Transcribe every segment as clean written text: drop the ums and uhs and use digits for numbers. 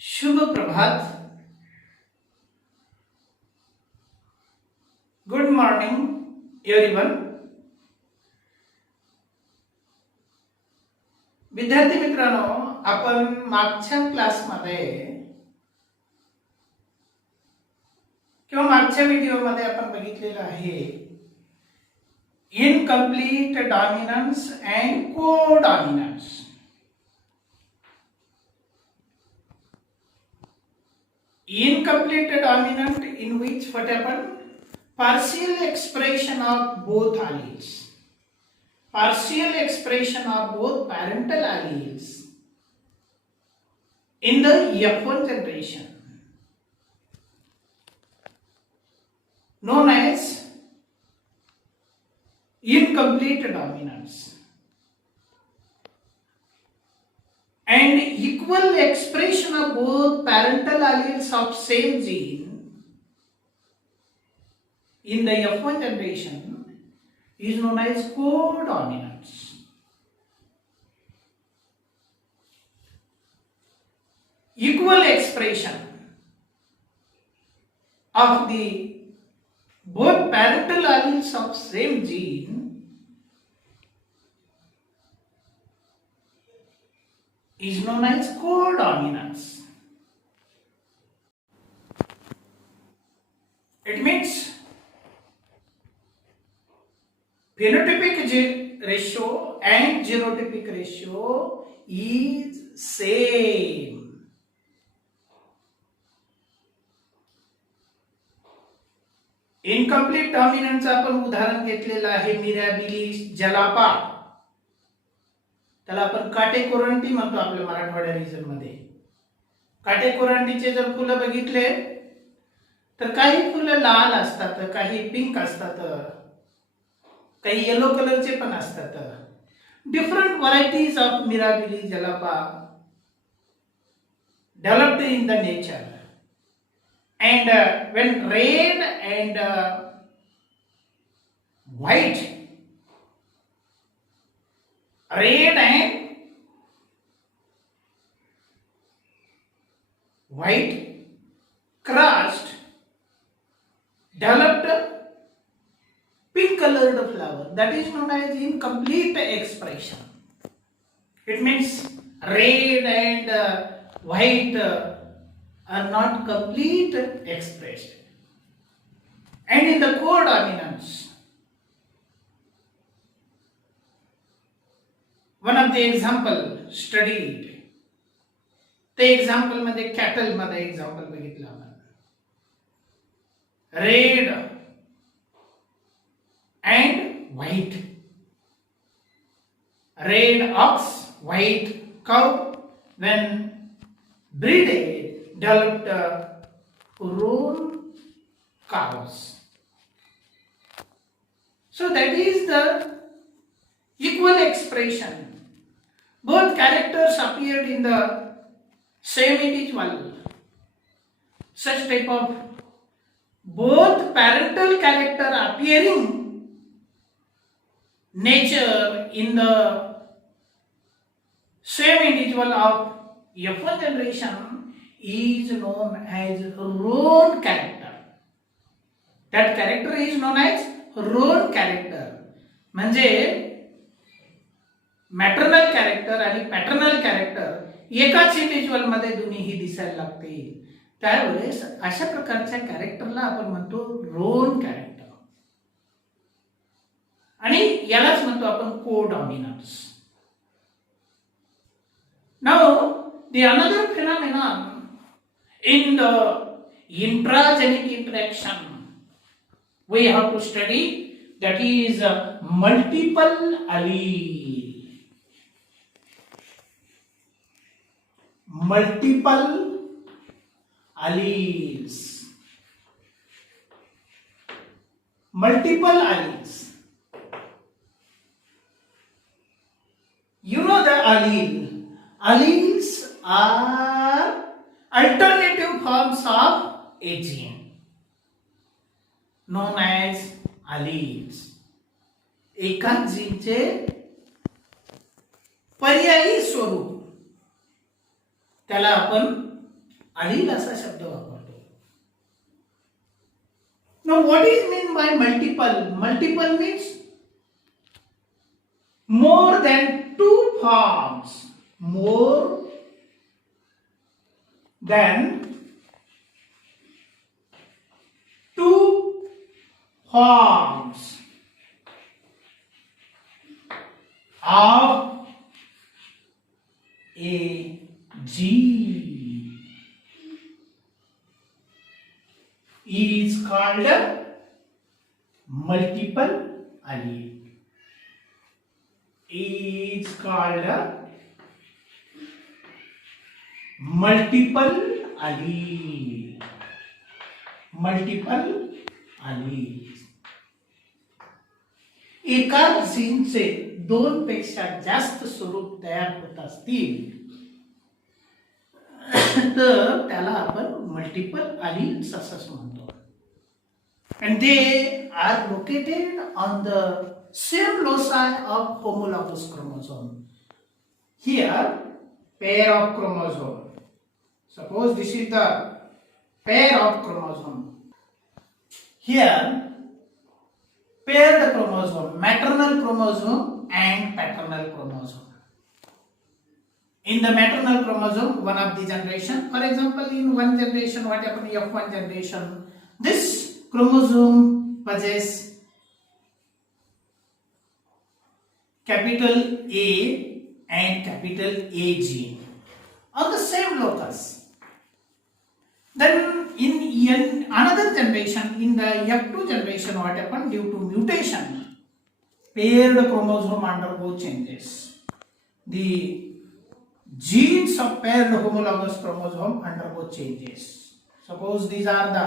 शुभ प्रभात. Good morning everyone. विद्यार्थी मित्रांनो, आपण मागच्या क्लासमध्ये किंवा मागच्या व्हिडिओमध्ये आपण बघितलेलं आहे incomplete dominance and codominance. Incomplete dominant in which what happened? Partial expression of both alleles. Partial expression of both parental alleles in the F1 generation, known as incomplete dominance, and equal expression of both parental alleles of same gene in the F1 generation is known as codominance. Equal expression of the both parental alleles of same gene is known as codominance. It means phenotypic ratio and genotypic ratio is same. Incomplete डॉमिनन्सचं आपण उदाहरण घेतलेलं आहे मिरॅबिलिस जलापा. त्याला आपण काटेकोरंटी म्हणतो आपल्या Marathwada region मध्ये. काटेकोरंटीचे जर फुलं बघितले तर काही फुलं लाल असतात, काही पिंक असतात, काही येलो कलरचे पण असतात. Different varieties of mirabilis jalapa developed in the nature, and when red and white crushed developed pink colored flower, that is known as incomplete expression. It means red and white are not complete expressed. And in the codominance, one of the example studied, ते example मध्ये cattle मध्ये example बघितलं आपण. Red and white, red ox, white cow, when breeded developed roan cows. So that is the equal expression. Both characters appeared in the same individual. Such type of both parental character appearing nature in the same individual of F1 generation is known as roan character. That character is known as roan character. म्हणजे maternal character आणि paternal character एकाच individual मध्ये दोन्हीही दिसायला लागते. त्यावेळेस अशा प्रकारच्या कॅरेक्टरला आपण म्हणतो रोन कॅरेक्टर, आणि यालाच म्हणतो आपण कोडॉमिनन्स. Now the another phenomenon in the intragenic interaction we have to study, that is multiple allele. Multiple alleles. Multiple alleles. You know the allele. Alleles are alternative forms of a gene known as alleles. एकाच जीनचे पर्यायी स्वरूप, त्याला आपण अलील असा शब्द वापरतो. Now what is mean by multiple? Multiple means more than two forms, more than two forms of a gene is called multiple allele. Is called multiple allele. Multiple alleles. एका जीनचे दोन पेक्षा जास्त स्वरूप तयार होत असतील तर त्याला आपण मल्टिपल अलील्स असं म्हणतो. And they are located on the same loci of homologous chromosome. Here, pair of chromosome. Suppose this is the pair of chromosome. Here, paired chromosome, maternal chromosome and paternal chromosome. In the maternal chromosome, one of the generation, for example, in one generation, what happened in F1 generation, this chromosome possess capital A and capital A gene on the same locus. Then in another generation, in the F2 generation, what happened? Due to mutation, paired chromosome undergo changes. The genes of paired homologous chromosome undergo changes. Suppose these are the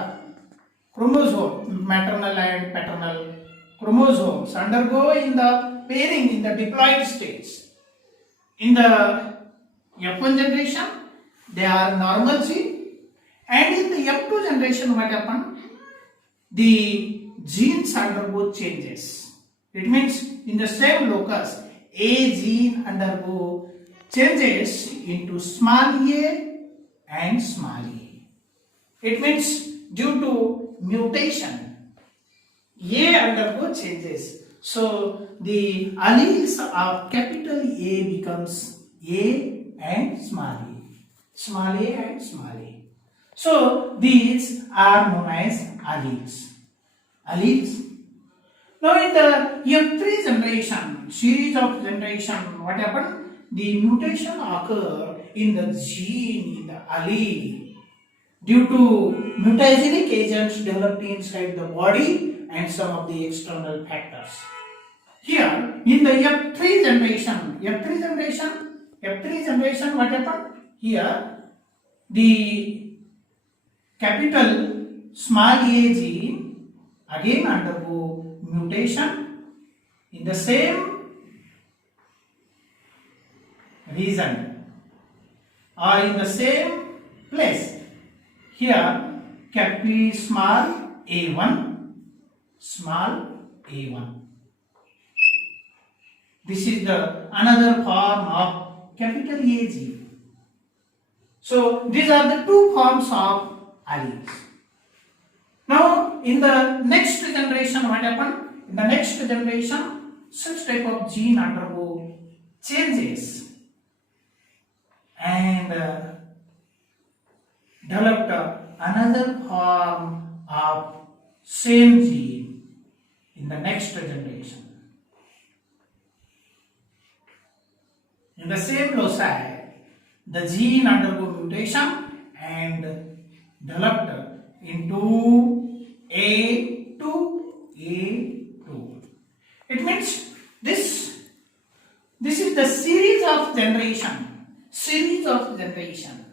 chromosome, maternal and paternal chromosomes undergo in the pairing in the diploid states. In the F1 generation, they are normal gene, and in the F2 generation, what happened? The genes undergo changes. It means in the same locus, A gene undergo changes into small a and small a. It means due to mutation, A undergo changes. So the alleles of capital A becomes A and small a, small a and small a. So these are known as alleles. Alleles. Now in the F3 generation, series of generation, what happened? The mutation occur in the gene, in the allele, due to mutagenic agents developed inside the body and some of the external factors. Here, in the F3 generation, what happened? Here, the capital small a gene again undergo mutation in the same region or in the same place. Here, capital small a1, small a1. This is the another form of capital A gene. So these are the two forms of alleles. Now in the next generation, what happened? In the next generation, such type of gene undergo changes and developed another form of same gene in the next generation. In the same loci, the gene undergo mutation and developed into A2. It means this is the series of generation. Series of generation.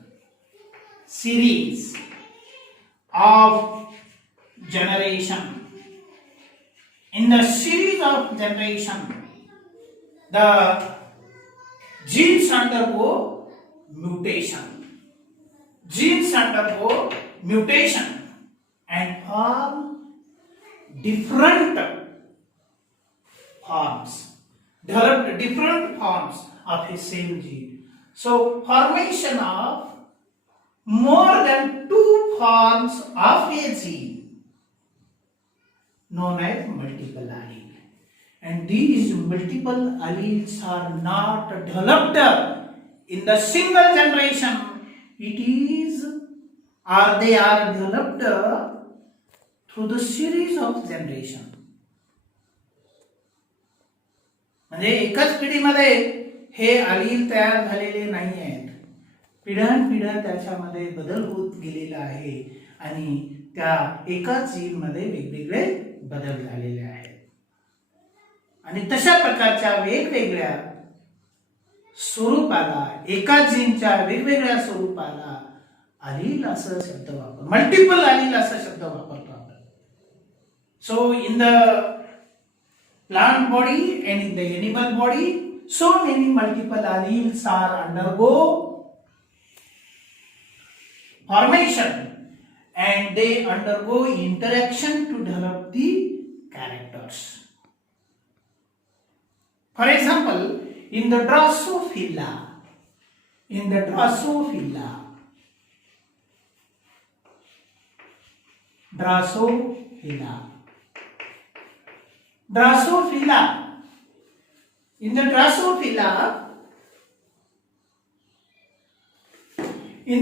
In the series of generation, the genes undergo mutation. Genes undergo mutation and form different forms. Developed different forms of a same gene. So formation of more than 2 forms of a gene known as multiple allele, and these multiple alleles are not developed in the single generation. It is, or they are developed through the series of generation. म्हणजे एकाच पिढीमध्ये हे अलील तयार झालेले नाही आहेत. पिढ्यानपिढ्या त्याच्यामध्ये बदल होत गेलेला आहे आणि त्या एकाच जीन मध्ये वेगवेगळे बदल झालेले आहेत. आणि तशा प्रकारच्या वेगवेगळ्या स्वरूपाला, एकाच जीनच्या वेगवेगळ्या स्वरूपाला अलील असा शब्द वापरतो, मल्टिपल अलील असा शब्द वापरतो आपण. So in the plant body and in the animal body, so many multiple alleles are undergo formation and they undergo interaction to develop the characters. For example, in the Drosophila, Drosophila in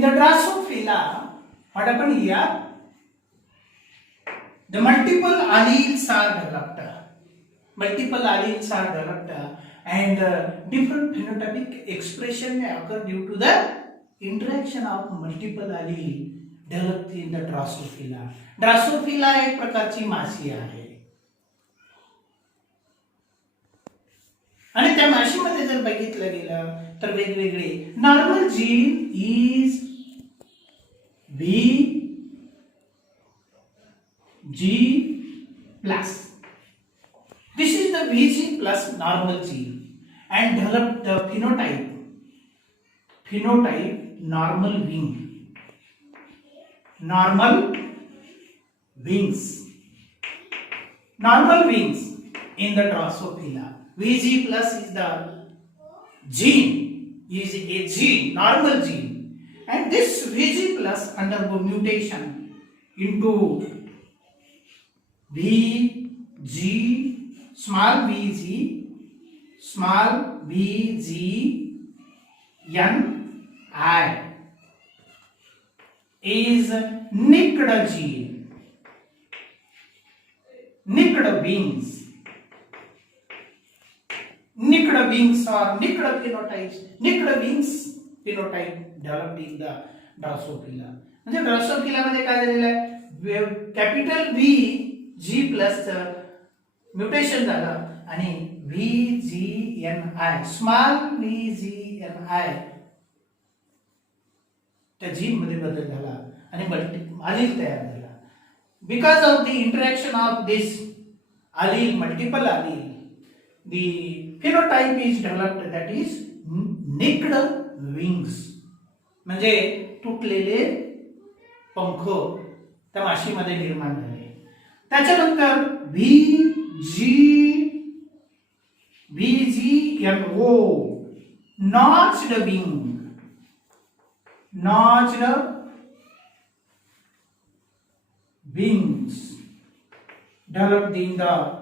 the Drosophila, what happened here? The multiple alleles are developed, and different phenotypic expression may occur due to the interaction of multiple allele developed in the Drosophila. Drosophila एक प्रकारची माशी आहे आणि त्या माशीमध्ये जर बघितलं गेलं तर वेगवेगळे normal gene is VG+. This is the VG plus normal gene and develop the phenotype normal wings in the Drosophila. VG plus is the gene, normal gene, and this VG plus undergo mutation into small vgni is nicked gene, nicked wings or nicked phenotype developed in the Drosophila. म्हणजे Drosophila मध्ये काय झालेलं आहे, capital VG plus mutation झालं आणि VGNI small VGNI त्या gene मध्ये बदल झाला आणि allele तयार झाला. Because of the interaction of this allele, multiple allele, the phenotype is developed, that is nicked wings, म्हणजे तुटलेले पंख त्या माशीमध्ये निर्माण झाले. त्याच्यानंतर VGNO notched wings developed in the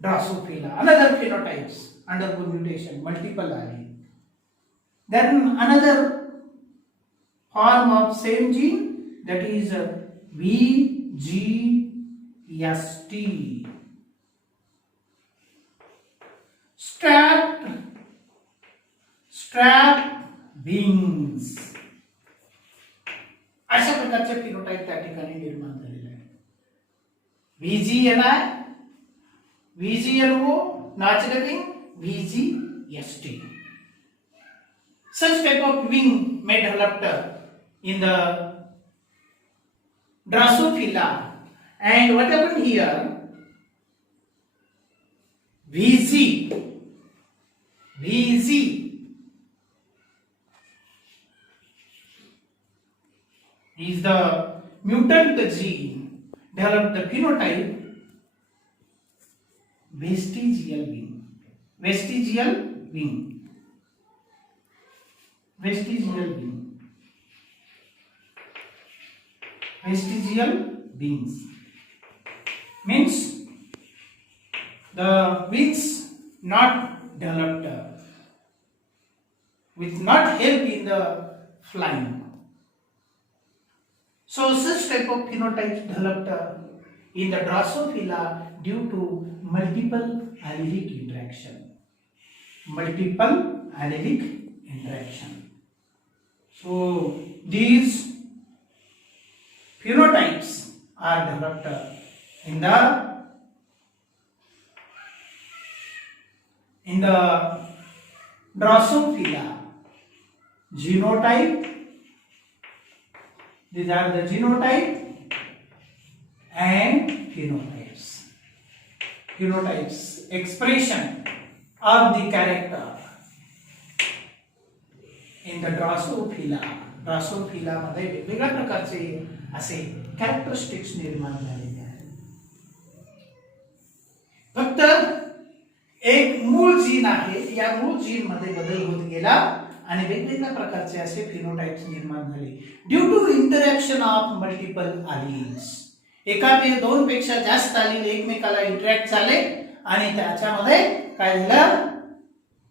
Drosophila. Another phenotypes undergo mutation, multiple allele. Then another form of same gene, that is VGST, strap wings. अशा प्रकारचे phenotype त्या ठिकाणी निर्माण झालेले आहे. VGNI, VGNO, notched wing, VGST. Such type of wing may develop in the Drosophila. And what happened here? VG is the mutant gene developed the phenotype vestigial wing. vestigial wings means the wings not developed with not help in the flying. So such type of phenotypes developed in the Drosophila due to multiple allelic interaction. Multiple allelic interaction. So these phenotypes are developed in the Drosophila. Genotype, these are the genotype and phenotypes. Phenotypes, expression of the character in the Drosophila. Drosophila मध्ये वेगवेगळ्या प्रकारचे असे characteristics निर्माण झालेले आहेत. फक्त एक मूळ जीन आहे, या मूळ जीन मध्ये बदल होत गेला आणि वेगवेगळ्या प्रकारचे असे फिनोटाइप्स निर्माण झाले due to interaction of multiple alleles. दोन पेक्षा जास्त अलील एकमेकाला इंटरॅक्ट झाले आणि त्याच्यामध्ये काय झालं,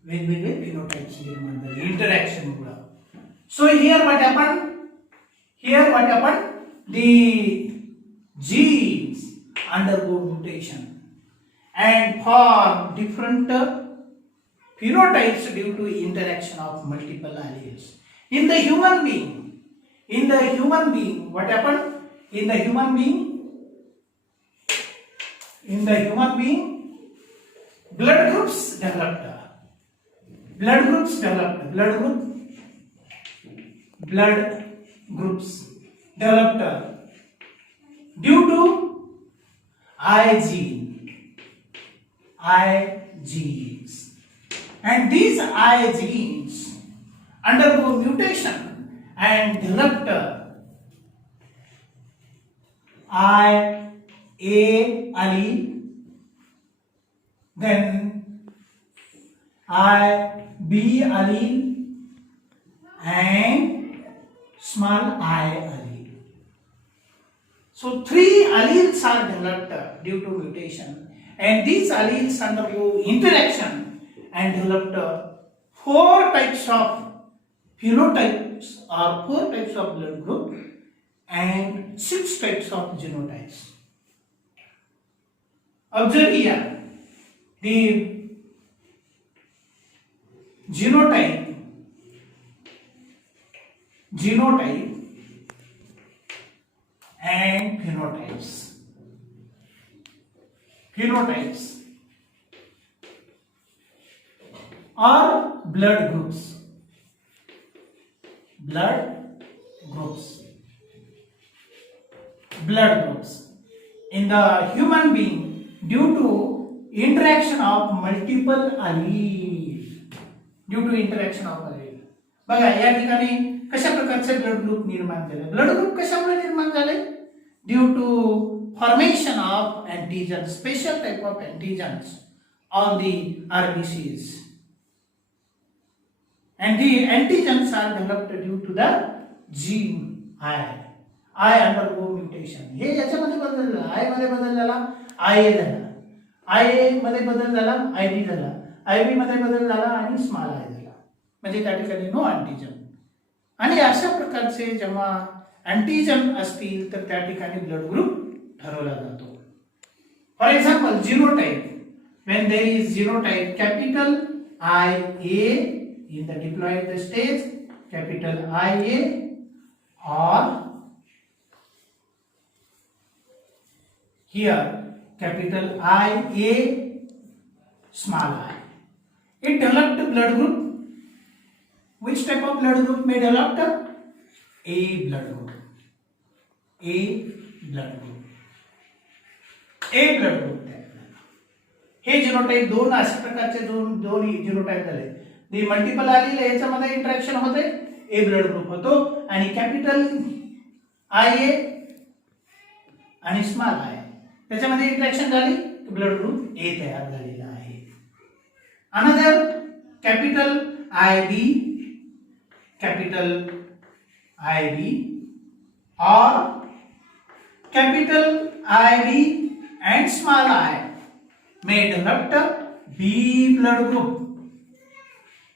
वेगवेगळे फिनोटाइप्स निर्माण झाले interaction Mule. So here what happen the genes undergo mutation and form different phenotypes due to interaction of multiple alleles. In the human being, what happened? In the human being, blood groups developed. Blood groups developed due to I genes, and these I genes undergo mutation and developed IA allele, then IB allele and small I allele. So three alleles are developed due to mutation, and these alleles undergo interaction and developed four types of phenotypes or four types of blood group and 6 types of genotypes. Observe here the genotype and phenotypes are blood groups in the human being due to interaction of multiple allele. बघा या ठिकाणी कशा प्रकारचे blood group निर्माण झाले. Blood group कशामुळे निर्माण झाले? Due to formation of antigen, special type of antigens on the RBCs, and the antigens are developed due to the gene I undergo mutation. हे याच्यामध्ये बदल झाला, I मध्ये बदल झाला, IA झाला, IA मध्ये बदल झाला, IB झाला, IB मध्ये बदल झाला आणि स्मॉल I झाला, म्हणजे त्या ठिकाणी नो अँटीजन. आणि अशा प्रकारचे जेव्हा अँटीजन असतील तर त्या ठिकाणी ब्लड ग्रुप ठरवला जातो. For example genotype, when there is genotype capital IA in the diploid stage, capital IA or here capital IA small I, it developed blood group. Which type of blood group may develop? A blood group. हे genotype दोन अशा प्रकारचे दोन genotype झाले. दी multiple आलेले याच्यामध्ये interaction होते, ए blood group होतो आणि कॅपिटल IA आणि स्मॉल I त्याच्यामध्ये इंटरॅक्शन झाली तर ब्लड ग्रुप ए तयार झालेला आहे. Another capital IB or capital IV and small I may develop B blood group.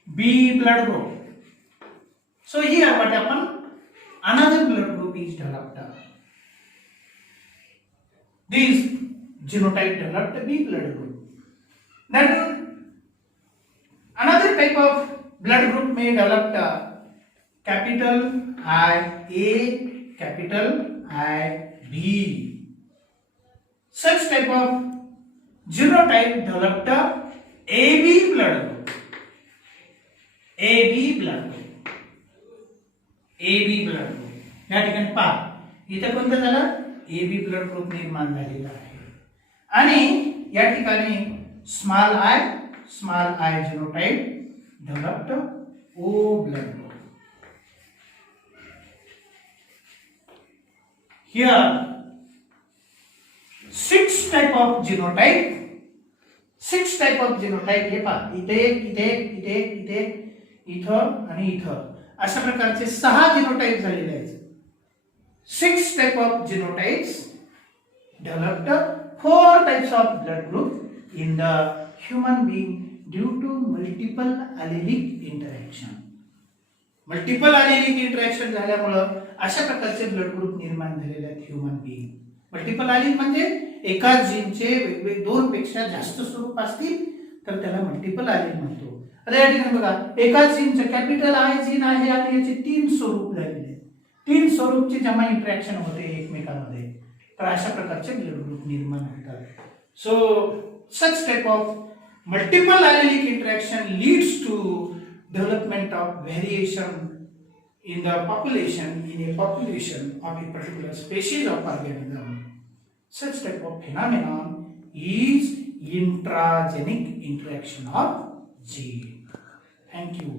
B blood group. So here what happened? Another blood group is developed. This genotype developed B blood group. Then another type of blood group may develop capital I A, capital I B. Such type of genotype developed AB blood group. AB blood group. AB blood group. या ठिकाणी पहा इथे कोणतं झालं AB blood group निर्माण झालेला आहे आणि या ठिकाणी small I genotype developed O blood group. Here 6 type of genotype. 6 type of genotype हे पहा इथे इथं आणि इथं अशा प्रकारचे 6 जीनोटाइप झालेले आहेत. 6 type of genotypes developed 4 types of blood group in the human being due to multiple allelic interaction. Multiple allelic interaction झाल्यामुळे अशा प्रकारचे ब्लड ग्रुप निर्माण झालेले आहेत ह्यूमन बीइंग. मल्टिपल allelic म्हणजे एकाच जीनचे वेगवेगळे 2 पेक्षा जास्त स्वरूप असतील तर त्याला मल्टिपल allelic म्हणतो. आता या ठिकाणी बघा एकाच जीनचे कॅपिटल आय जीन आहे आणि याचे 3 स्वरूप झालेले आहेत. 3 स्वरूपचे जेव्हा इंटरॅक्शन होते एकमेकांमध्ये तर अशा प्रकारचे ब्लड ग्रुप निर्माण होतात. So such type of multiple allelic interaction leads to development of variation in the population of a particular species of organism. Such type of phenomenon is intragenic interaction of gene. Thank you.